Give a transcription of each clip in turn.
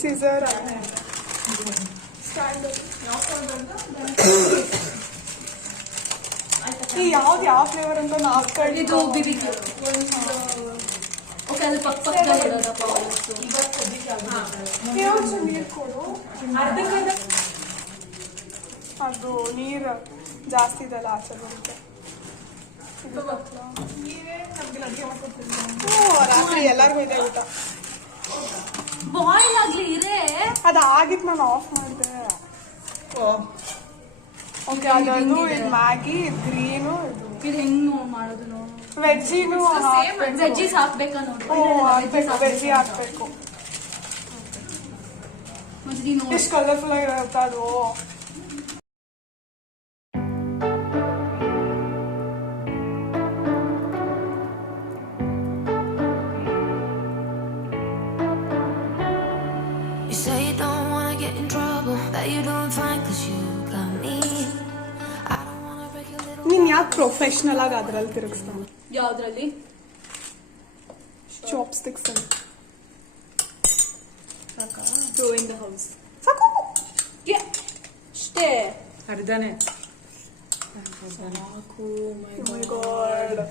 Scissor ಯಾವ್ದು ಯಾವ flavour ಅಂತ ಇದು ಬಿಬಿಕ್ಯೂ. ಓಕೆ, ಅದು ಪಕ್ಕದಲ್ಲಿ ನೀರು ಕೊಡು. ಅದು ನೀರು ಜಾಸ್ತಿ ಇದೆಲ್ಲ ಆಚೆ ಬರುತ್ತೆ. ರಾತ್ರಿ ಎಲ್ಲರಿಗೂ ಇದೆ ಊಟ. ಬಾಯ್ಲ್ ಆಗ್ಲಿ ಇರೇ. ಅದಾಗಿತ್ತು, ನಾನು ಆಫ್ ಮಾಡಿದೆ. ಓಕೆ, ಅದೊಂದು ಇದು ಮ್ಯಾಗಿ, ಇದು ಗ್ರೀನು, ಇದು ಹೆಂಗ್ ಮಾಡೋದು ನೋಡು. ವೆಜ್ಜಿನೂ ವೆಜ್ಜೀಸ್ ಹಾಕ್ಬೇಕಾ ನೋಡಿ. ವೆಜ್ಜಿ ಹಾಕ್ಬೇಕು. ಎಷ್ಟು ಕಲರ್ಫುಲ್ ಆಗಿರುತ್ತೆ ಅದು. ನೀನ್ ಯಾಕೆ ಪ್ರೊಫೆಷನಲ್ ಆಗಿ ಅದ್ರಲ್ಲಿ ತಿರುಗಿಸ್ತಾನೆ? ಯಾವ್ದ್ರಲ್ಲಿ? ಚಾಪ್ ಸ್ಟಿಕ್ಸ್ ಅಲ್ಲಿ. Throw in the house. ಸಾಕು ಅಷ್ಟೇ. ಅರ್ಧನೇ ಸಾಕು. My god.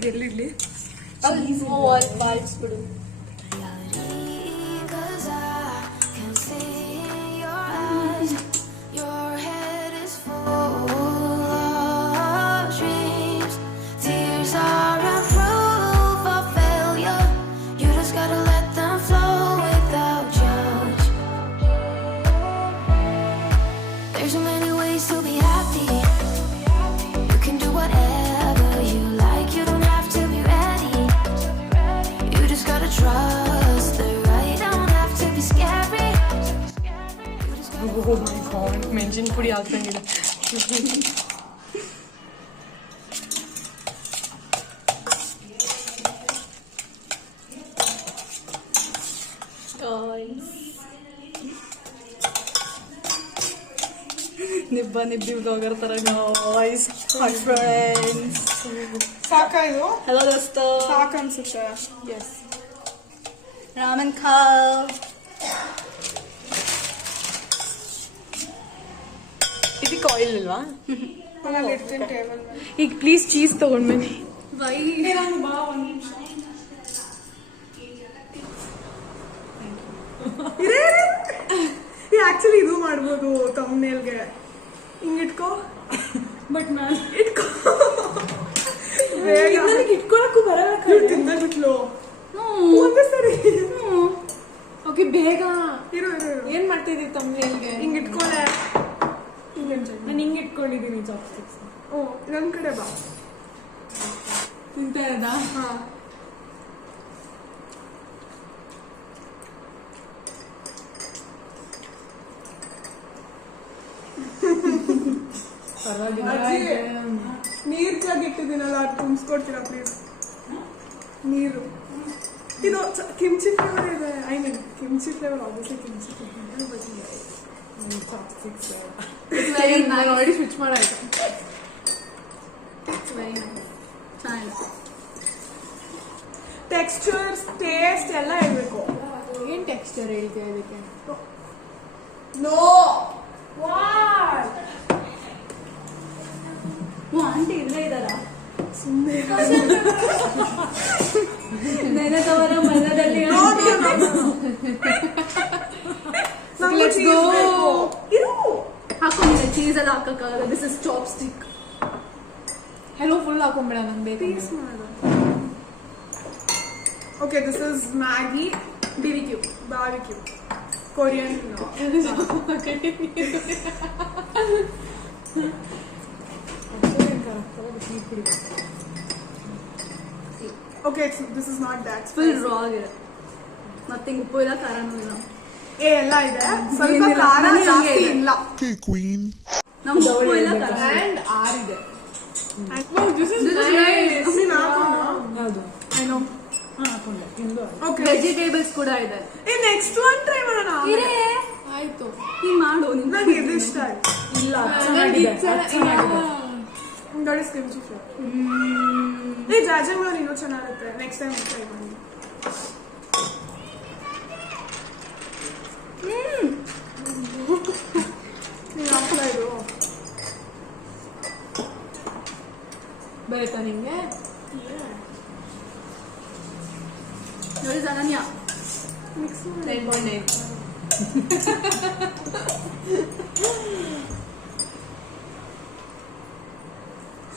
ಇದೆಲ್ಲಿ ಇಡ್ಲಿ? ಬಾಳಿಸ್ಬಿಡು. ಮೆಣಸಿನ ಪುಡಿ ಹಾಕ್ತಂಗಿದೆ. ನಿಬ್ಬಿ ಬ್ಲಾಗರ್ ತರ ಗಾಯ್ಸ್. Hi friends. ಸಾಕಾ ಇದು? ಹಲೋ ದೋಸ್ತ. ಸಾಕು ಅನ್ಸುತ್ತೆ. ಎಸ್. ರಾಮನ್ ಖಾವ್. ಇದಕ್ಕೆ ಆಯಿಲ್ ಇಲ್ವಾ? ನಾನು ಇಡ್ತೀನಿ ಟೇಬಲ್ ಮೇಲೆ. ಈಗ ಪ್ಲೀಸ್ ಚೀಸ್ ತಗೊಂಡ್ಬನ್ನಿ. ಬೈ. ಬಾ ಒಂದು ನಿಮಿಷ. ಆಕ್ಚುಲಿ ಇದು ಮಾಡ್ಬೋದು ತಮ್ನೇಲ್ಗೆ. ಹಿಂಗಿಟ್ಕೋ. ಬಟ್ ನಾನು ಇಟ್ಕೋ. ನನಗೆ ಇಟ್ಕೊಳಕ್ಕೂ ಬರಲ್ಲ. ತಿಂದ್ಬಿಟ್ಲು ಒಂದೇ ಸರಿ. ಓಕೆ, ಬೇಗ ಇರು. ಏನ್ ಮಾಡ್ತಿದ್ದೀವಿ ತಮ್ಮನೇಲ್ಗೆ? ಹಿಂಗ್ ಇಟ್ಕೊಳೆ. ನಾನು ಹಿಂಗೆ ಇಟ್ಕೊಂಡಿದ್ದೀನಿ ಚಾಪ್ ಸ್ಟಿಕ್ಸ್. ಓ, ನನ್ ಕಡೆ ಬಾ. ತಿಂತಾ ಇರೋದಾ? ಹಾ. ನೀರ್ ಜಗ್ ಇಟ್ಟಿದ್ದೀನಲ್ಲ, ಅದು ತುಂಬಿಸ್ಕೊಡ್ತೀರಾ ಪ್ಲೀಸ್? ನೀರು. ಇದು ಕಿಮ್ಚಿ ಫ್ಲೇವರ್ ಇದೆ. I mean kimchi flavour, obviously kimchi flavour. But chopsticks very nice. Already switch ಮಾಡಾಯ್ತು. Very nice. ಚೆನ್ನಾಗಿದೆ. ಟೆಕ್ಸ್ಚರ್ಸ್, ಟೇಸ್ಟ್ ಎಲ್ಲ ಇರಬೇಕು. ಏನ್ ಟೆಕ್ಸ್ಚರ್ ಹೇಳ್ತೀಯ ಇದಕ್ಕೆ? Know what? ಆಂಟಿ ಇಲ್ಲೇ ಇದ್ದಾರ? ಸುಮ್ಮನೆ ನೆನೆದವರ ಮನದಲ್ಲಿ ಹಾಕೊಂಡಿದ್ದೆ. ಚೀಸ್ ಎಲ್ಲ ಹಾಕಕ್ಕಾಗಲ್ಲ. This is chopstick. Hello full ಹಾಕೊಂಬೇಡ, ನಂಗೆ ಬೇಕು. ಪೀಸ್ ಮಾಡು. Okay, this is Maggi BBQ. Barbecue Korean. Okay, this is not that full raw ಆಗಿದೆ. ನಥಿಂಗ್. ಉಪ್ಪು ಇಲ್ಲ, ಖಾರನೂ ಇಲ್ಲ. ಎಲ್ಲ ಇದೆ. ಸ್ವಲ್ಪ ಖಾರ ಜಾಸ್ತಿ ಇಲ್ಲ. ನಮ್ಗೆ ಉಪ್ಪು ಇಲ್ಲ, ಖಾರ ಅಂಡ್ ಆರಿದೆ. ಯಾವುದು? I know. ಹಾಕೊಂಡೆ. ಓಕೆ, ವೆಜಿಟೇಬಲ್ಸ್ ಕೂಡ ಇದೆ. ನೆಕ್ಸ್ಟ್ ಒನ್ ಟ್ರೈ ಮಾಡೋಣ. ಆಯ್ತು. ನೀನ್ ಮಾಡು ನಿನ್ ನಂಗೆ ಇದು ಇಷ್ಟ ಆಯ್ತು. ಇಲ್ಲ ಅದ್ ಚೆನ್ನಾಗಿದೆ, ಅದ್ ಚೆನ್ನಾಗಿದೆ. That is kimchi flavour. ಈ ಜಾಜಂಗ್ಲೋರ್ ಇನ್ನೂ ಚೆನ್ನಾಗಿರುತ್ತೆ. ನೆಕ್ಸ್ಟ್ ಟೈಮ್ ಟ್ರೈ ಮಾಡಿ. ನೀವು ಹಾಕ್ತಾ ಇದು ಬರುತ್ತಾ ನಿಂಗೆ? ನೋಡಿ ಅನನ್ಯ ಮಿಕ್ಸ್ 10.9.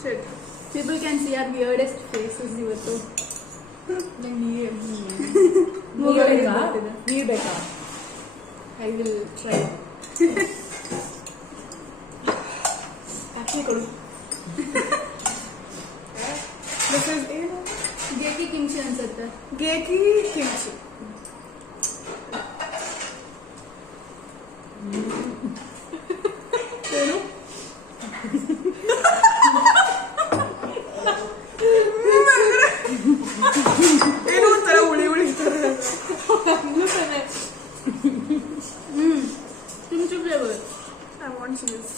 ಶೇಟ್. People can see are weirdest faces ಇವತ್ತು. ನಂಗೆ ಮೂಗಲ್ಲಿ ನೀರು ಬೇಕಾ? ಬರ್ತಿದೆ. ನೀರು ಬೇಕಾ? I will try. ಅಕ್ಕಿ ಕೊಡು. ದಿಸ್ ಇಸ್ ಏನು ಗೇಕಿ ಕಿಮ್ಚಿ ಅನ್ಸುತ್ತೆ. Geki kimchi. ಏನು ಏನೋ ಒಂಥರ ಹುಳಿ ಹುಳಿ kimchi flavour. I want cheese.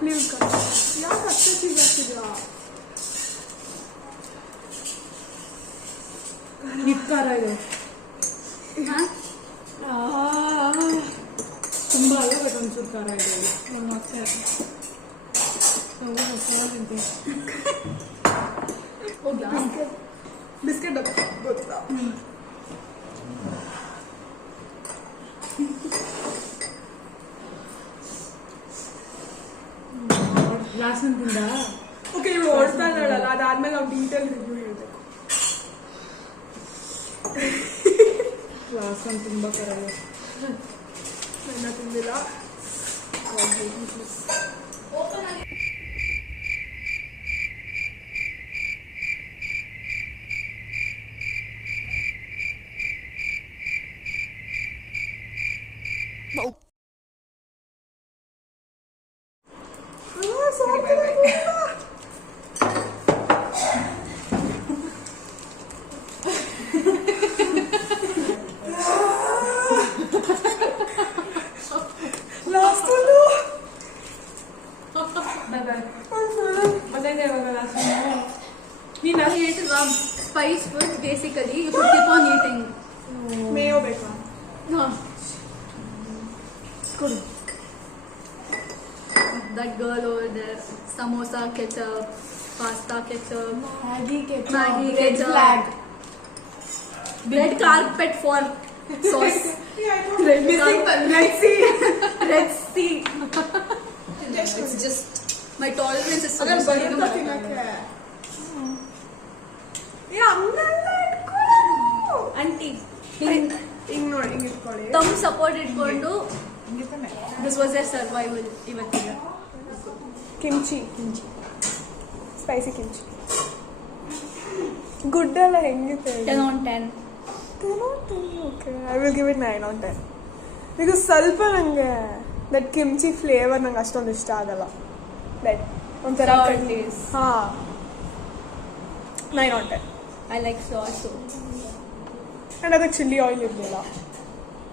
Please ಯಾಕೆ ಅಷ್ಟೇ ಚೀಸ್ ಹಾಕ್ತಿದ್ಯಾ? ನಿತ್ಕಾರ ಇದು ತುಂಬಾ ಅಲ್ಲ, ಬಟ್ ಒಂಚೂರು ಖಾರ ಇದೆ. ನಾನು ಅಷ್ಟೇ ತಿಂತೀನಿ. ಹೋಗ್ಲಾ? ಬಿಸ್ಕೆಟ್ ಗೊತ್ತಾ? ಗ್ಲಾಸ್ ಅಂತಿಂದ ಓಕೆ ಇವ್ರು ಓಡ್ತಾ ಇದ್ದಾಳಲ್ಲ, ಅದಾದ್ಮೇಲೆ ನಾವು ಡೀಟೇಲ್ ರಿವ್ಯೂ ಹೇಳ್ಬೇಕು. ಗ್ಲಾಸ್ ಅಂತ ತುಂಬಾ ಖಾರ ಇದೆ. ನನ್ನ ತಿಂದಿಲ್ಲ. ಲಾಸ್ಟ್ ಒಂದು ಬಂದೈತೆ ಇವಾಗ ಲಾಸ್ಟ್. ನೀನು ಹೇಳ್ತಿಲ್ವಾ spice food basically you should keep on eating. Mayo ಬೇಕಾ? ಕೊಡು. That girl over there, samosa ketchup, pasta ketchup, Maggi ketchup. Maggi Red ketchup. flag. red carpet for sauce, red C. red sea. It's just my tolerance is so ಅದ್ರಲ್ಲಿ much. ಬರುತ್ತಾ ತಿನ್ನಕ್ಕೆ? ಹಂಗಲ್ಲ ಇಟ್ಕೊಳ್ಳೋದು. Auntie, ಹಿಂಗ್ ನೋಡಿ, ಹಿಂಗ್ ಇಟ್ಕೊಳ್ಳಿ. ತಮ್ಮ ಸಪೋರ್ಟ್ ಇಟ್ಕೊಂಡು ದಿಸ್ ವಾಸ್ their survival ಇವತ್ತಿನ. ಕಿಮ್ಚಿ ಸ್ಪೈಸಿ ಕಿಮ್ಚಿ ಗುಡ್ ಅಲ್ಲ ಹೆಂಗಿತ್ತು? 10 on 10. Okay I will give it 9 on 10 because ಸ್ವಲ್ಪ ನನಗೆ ದಟ್ ಕಿಮ್ಚಿ ಫ್ಲೇವರ್ ನಂಗೆ ಅಷ್ಟೊಂದು ಇಷ್ಟ ಆಗಲ್ಲ. ಲೈಕ್ ಒಂಥರ Sour taste. ಹಾಂ 9 on 10. I like sauce so and ಅದಕ್ಕೆ ಚಿಲ್ಲಿ ಆಯಿಲ್ ಇರಲಿಲ್ಲ.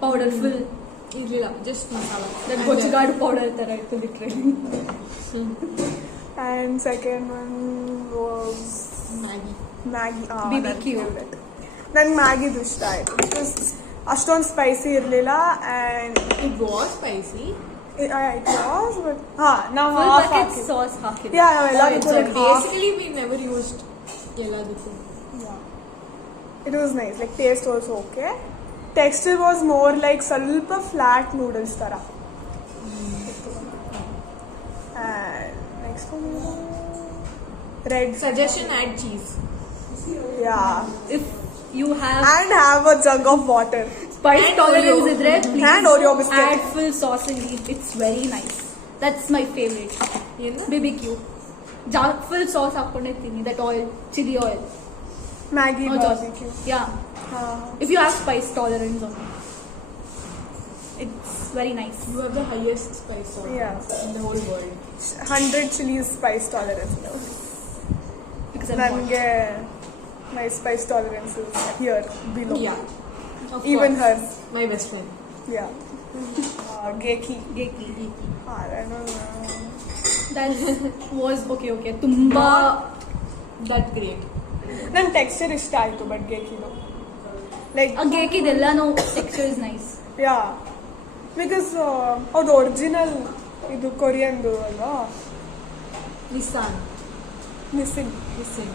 powder full. ಇರ್ಲಿಲ್ಲ, ಜಸ್ಟ್ ಮಸಾಲ. That ಗೊಜ್ಜುಗಾಡು powder ತರ ಇತ್ತು literally. And second one was Maggi. Maggi. BBQ. ನಂಗೆ ಮ್ಯಾಗಿದು ಇಷ್ಟ ಆಯಿತು ಬಿಕಾಸ್ ಅಷ್ಟೊಂದು ಸ್ಪೈಸಿ ಇರಲಿಲ್ಲ and It was spicy. it was but ನಾವು Full half bucket ಹಾಕಿದ್ದು. sauce ಹಾಕಿದ್ದು. Yeah, ನಾವೆಲ್ಲದಕ್ಕೂ So like half. basically we never used ಎಲ್ಲದಕ್ಕೂ. It was nice, like taste also okay. Texture was more like ಸ್ವಲ್ಪ flat noodles ತರ. And next one, red. Suggestion: add cheese. Yeah. If you have And have a jug of water. spice And tolerance Oreo. idre, please And Oreo biscuit. add full sauce in it. It's very nice. That's my favorite. ಏನು? BBQ. Full sauce ಹಾಕೊಂಡಿರ್ತೀನಿ. That oil, chili oil. Maggi No sauce. barbecue. Yeah. If you have spice tolerance on it. It's very nice. You have the highest spice tolerance Yeah. in the whole world. 100 chilies spice tolerance. Because I'm hot. ನನಗೆ my spice tolerance is here below. Yeah. Of Even course. hers. My best friend. Yeah. Geki. Geki. I don't know. That was okay. Tumba. That great. ನಂಗೆ texture ಇಷ್ಟ ಆಯಿತು but ಗೇಕಿದು like A Geki dellano texture is nice. Yeah because ಅದು original ಇದು ಕೊರಿಯನ್ದು ಅಲ್ವಾ Nissan. Nissin Nissan.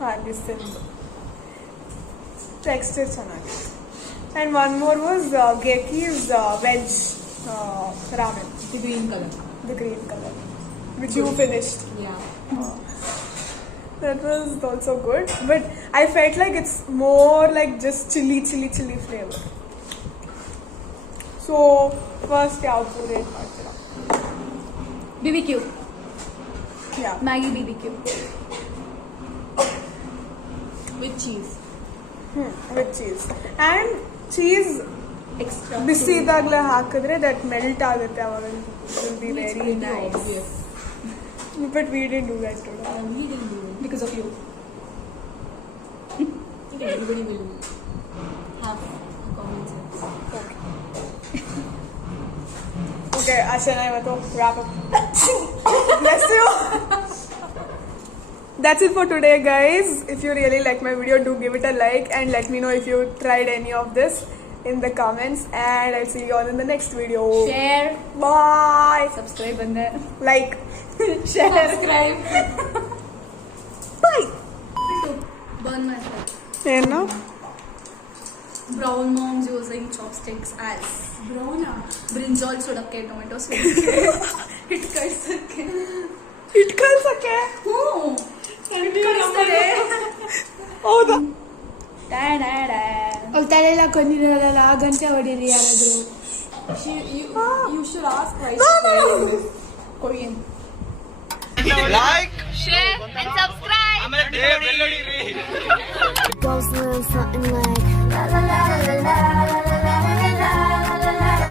ಹಾಂ Nissin texture ಚೆನ್ನಾಗಿದೆ and one more was Geki's veg ramen The green color. The green colour which you finished Yeah. That was also good, but I felt like it's more like just chili flavor. So first ಯಾವ rate ಮಾಡ್ತೀರಾ? BBQ. Yeah. Maggi BBQ. With cheese. With cheese. And cheese Extra. ಬಿಸಿ ಇದಾಗಲೇ ಹಾಕಿದ್ರೆ that melt ಆಗುತ್ತೆ ಅವಾಗ it will be It's very pretty nice. obvious. But we didn't do that today. We didn't do it. Because of you. I think everybody will have common sense. Okay, Ashana, ಇವತ್ತು wrap up. Bless you. That's it for today, guys. If you really like my video, do give it a like and let me know if you tried any of this in the comments. And I'll see you all in the next video. Share. Bye. Subscribe and then Like. share. Subscribe. Bye. Burn myself. ಏನು Brown moms using chopsticks as Brown. brinjal sudake tomato soup. Hit kaisake. It ಕಳ್ಸಕ್ಕೆ Hit kaisare. ಹೌದಾ Da da da. ಅವ್ಳು ತಲೆಲ್ಲ ಕೊಂದಿರಲ್ಲ ಗಂಟೆ ಹೊಡೀರಿ ಯಾರಾದ್ರು. You should ask why she's wearing this. Korean. Like, Share and subscribe. ಆಮೇಲೆ bell ಹೊಡೀರಿ. Goes a little something like